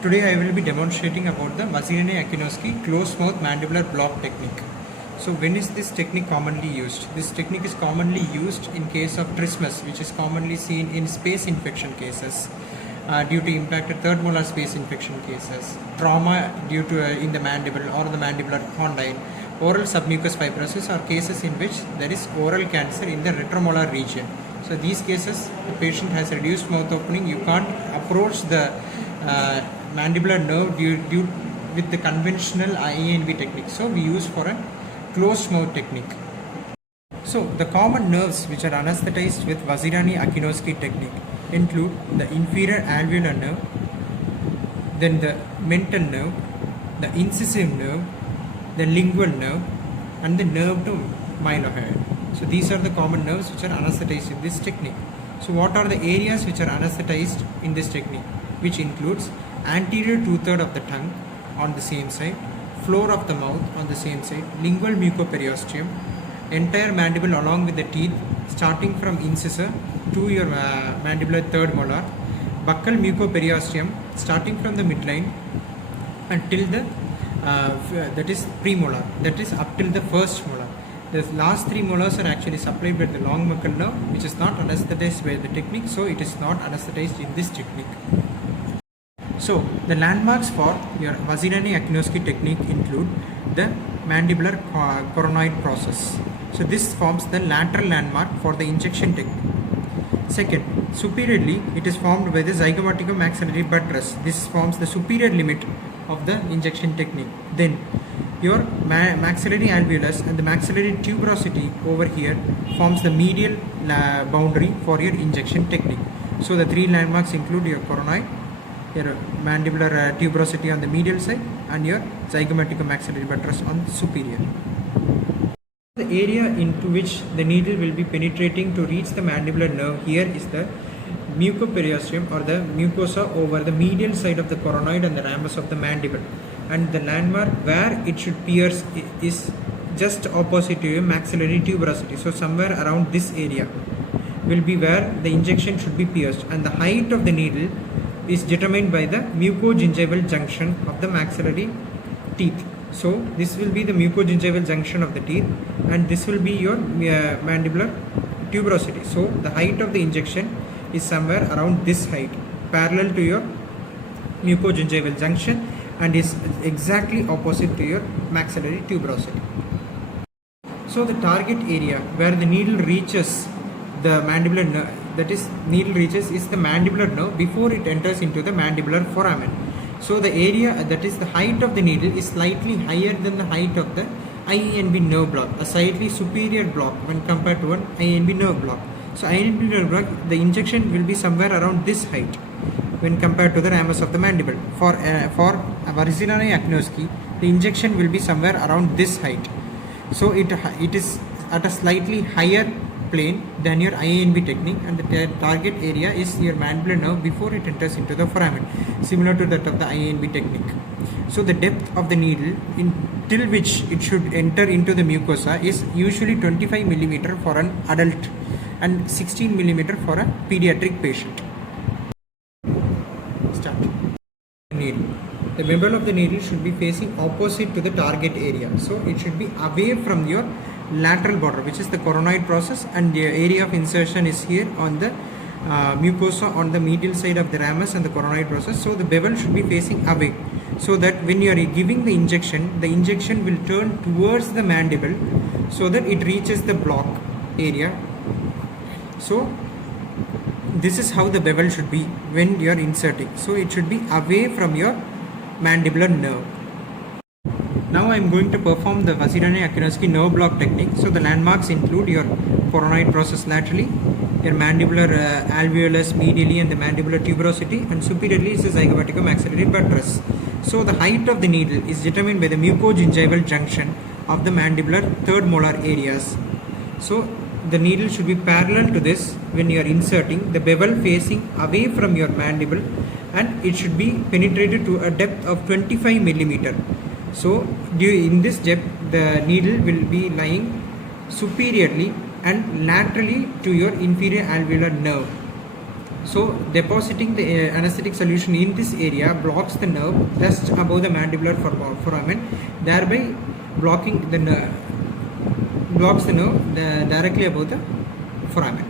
Today I will be demonstrating about the Vazirani Akinoski closed mouth mandibular block technique. So when is this technique commonly used? This technique is commonly used in case of trismus, which is commonly seen in space infection cases due to impacted third molar space infection cases, trauma due to in the mandible or the mandibular condyle, oral submucous fibrosis, or cases in which there is oral cancer in the retromolar region. So these cases, the patient has reduced mouth opening, you can't approach the mandibular nerve due with the conventional IANB technique. So we use for a closed mouth technique. So the common nerves which are anesthetized with Vazirani Akinoski technique include the inferior alveolar nerve, then the mental nerve, the incisive nerve, the lingual nerve, and the nerve to mylohyoid. So these are the common nerves which are anesthetized in this technique. So what are the areas which are anesthetized in this technique? Which includes anterior 2/3 of the tongue on the same side, floor of the mouth on the same side, lingual mucoperiosteum, entire mandible along with the teeth starting from incisor to your mandibular third molar, buccal mucoperiosteum starting from the midline until the that is premolar, that is up till the first molar. The last three molars are actually supplied by the long buccal nerve, which is not anesthetized by the technique, so it is not anesthetized in this technique. So the landmarks for your Vazirani Akinoski technique include the mandibular coronoid process. So this forms the lateral landmark for the injection technique. Second, superiorly it is formed by the zygomatically-maxillary buttress. This forms the superior limit of the injection technique. Then your maxillary alveolus and the maxillary tuberosity over here forms the medial boundary for your injection technique. So the three landmarks include your coronoid, your mandibular tuberosity on the medial side, and your zygomatically-maxillary buttress on the superior. The area into which the needle will be penetrating to reach the mandibular nerve here is the mucoperiosteum or the mucosa over the medial side of the coronoid and the ramus of the mandible, and the landmark where it should pierce is just opposite to your maxillary tuberosity. So somewhere around this area will be where the injection should be pierced, and the height of the needle is determined by the mucogingival junction of the maxillary teeth. So this will be the mucogingival junction of the teeth, and this will be your mandibular tuberosity. So the height of the injection is somewhere around this height, parallel to your mucogingival junction, and is exactly opposite to your maxillary tuberosity. So the target area where the needle reaches the mandibular nerve, that is needle reaches, is the mandibular nerve before it enters into the mandibular foramen. So the area, that is the height of the needle, is slightly higher than the height of the IANB nerve block, a slightly superior block when compared to an IANB nerve block. So IANB nerve block, the injection will be somewhere around this height when compared to the ramus of the mandible. For Vazirani Akinoski, the injection will be somewhere around this height. So it is at a slightly higher plane than your IANB technique, and the target area is your mandibular nerve before it enters into the foramen, similar to that of the IANB technique. So the depth of the needle till which it should enter into the mucosa is usually 25 mm for an adult and 16 mm for a pediatric patient. Start. Needle. The bevel of the needle should be facing opposite to the target area, so it should be away from your lateral border, which is the coronoid process, and the area of insertion is here on the mucosa on the medial side of the ramus and the coronoid process. So the bevel should be facing away, so that when you are giving the injection will turn towards the mandible so that it reaches the block area. So this is how the bevel should be when you are inserting. So it should be away from your mandibular nerve. Now I am going to perform the Vazirani Akinoski nerve block technique. So the landmarks include your coronoid process laterally, your mandibular alveolus medially, and the mandibular tuberosity, and superiorly is the zygomatically-maxillary buttress. So the height of the needle is determined by the mucogingival junction of the mandibular third molar areas. So the needle should be parallel to this when you are inserting, the bevel facing away from your mandible, and it should be penetrated to a depth of 25 mm. So in this depth, the needle will be lying superiorly and laterally to your inferior alveolar nerve. So depositing the anesthetic solution in this area blocks the nerve just above the mandibular foramen, thereby blocks the nerve directly above the foramen.